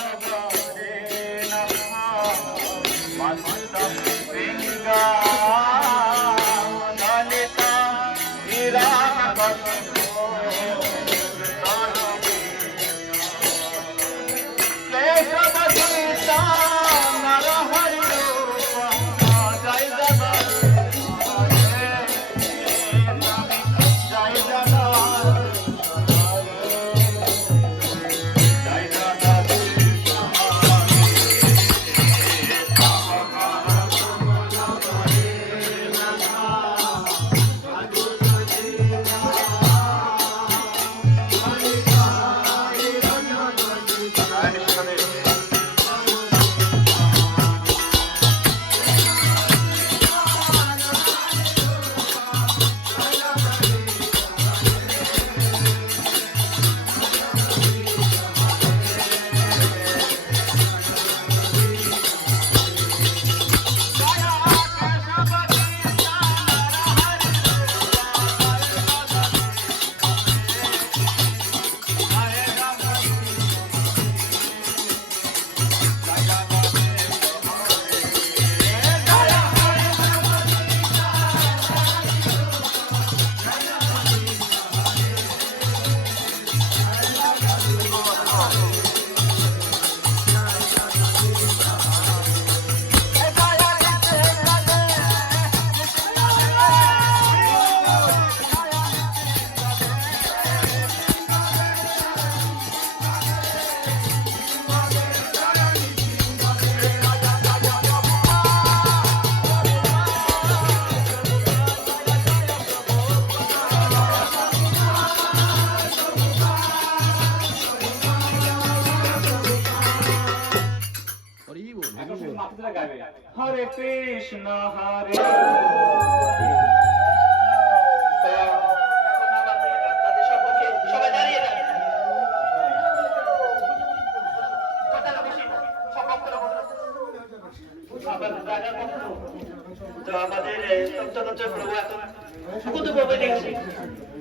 Baba. Krishna হরে। আমাদের প্রভু এখন সুগত প্রভু দেখছি।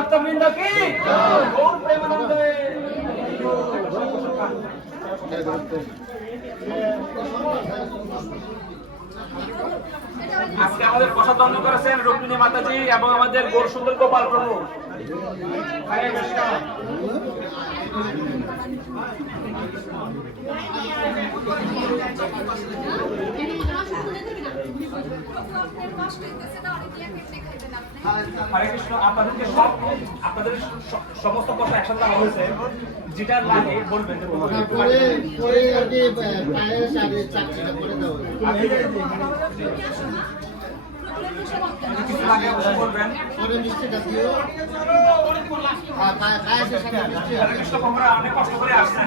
ভক্তবৃন্দ কি আজকে আমাদের প্রসাদ দণ্ড করেছেন রুক্মিণী মাতাজি এবং আমাদের গৌর সুন্দর গোপাল প্রভু। হরে হরে কৃষ্ণ আপনাদেরকে সব আপনাদের সমস্ত কথা একসাথে দেওয়া হয়েছে। যেটা লাগে বলবেন। অনেক কষ্ট করে আসছেন।